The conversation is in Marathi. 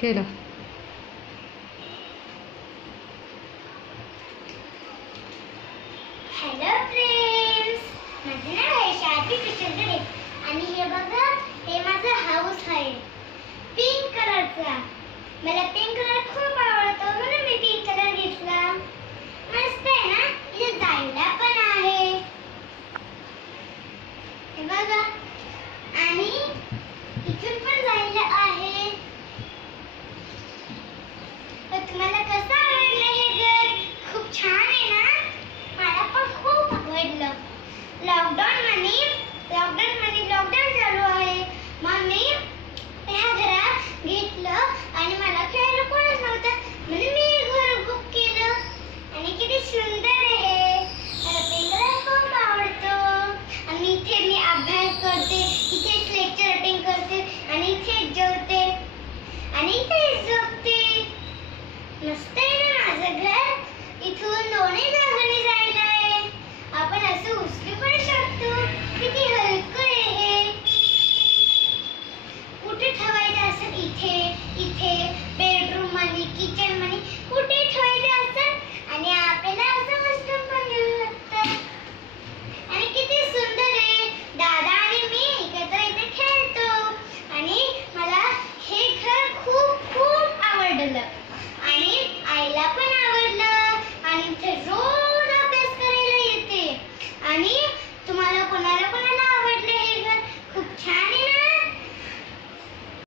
केलं. हॅलो फ्रेंड्स, माझं नाव आहे शादी कृष्णगडे आणि हे बघा, हे माझं हाऊस आहे पिंक कलरचा. मला पिंक कलर खूप आवडतो म्हणून मी पिंक कलर घेतला. मस्त आहे ना, इथे जायला पण आहे. हे बघा